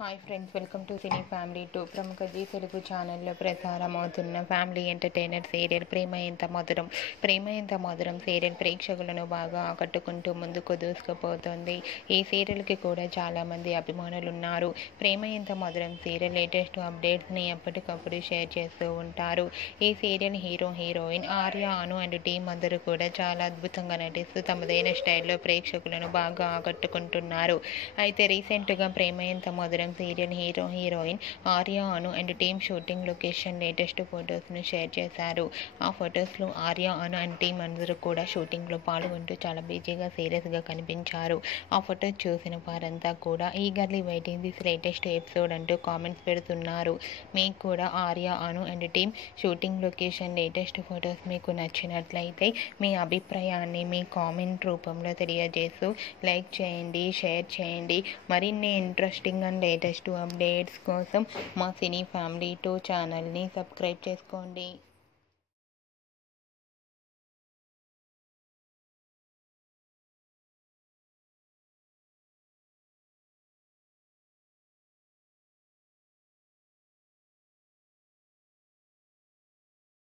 Hi friends, welcome to cine family 2. ప్రముఖ G Telugu ఛానల్లో ప్రసారమవుతున్న family entertainer serial ప్రేమ ఎంత మధురం. ప్రేమ ఎంత మధురం సీరియల్ ప్రేక్షకులను బాగా ఆకట్టుకుంటూ ముందుకు దూసుకుపోతుంది. ఈ సీరియల్కి కూడా చాలామంది అభిమానులు ఉన్నారు. ప్రేమ ఎంత మధురం సీరియల్ లేటెస్ట్ అప్డేట్స్ని ఎప్పటికప్పుడు షేర్ చేస్తూ ఉంటారు. ఈ serial hero heroine Arya, Anu and team అందరూ కూడా చాలా అద్భుతంగా నటిస్తూ తమదైన స్టైల్లో ప్రేక్షకులను బాగా ఆకట్టుకుంటున్నారు. అయితే రీసెంట్గా ప్రేమ ఎంత మధురం serial hero heroine Arya, Anu and team shooting location latest ఫొటోస్ను షేర్ చేశారు. ఆ ఫొటోస్లో ఆర్య, అను అండ్ టీమ్ అందరూ కూడా షూటింగ్లో పాల్గొంటూ చాలా బిజీగా సీరియస్గా కనిపించారు. ఆ ఫొటోస్ చూసిన వారంతా కూడా eagerly waiting this latest episode అంటూ కామెంట్స్ పెడుతున్నారు. మీకు కూడా Arya, Anu and team shooting location latest photos మీకు నచ్చినట్లయితే మీ అభిప్రాయాన్ని మీ కామెంట్ రూపంలో తెలియజేస్తూ లైక్ చేయండి, షేర్ చేయండి. మరిన్ని ఇంట్రెస్టింగ్ అండ్ లేటెస్ట్ అప్డేట్స్ కోసం మా సినీ ఫ్యామిలీ 2 ఛానల్ని సబ్స్క్రైబ్ చేసుకోండి.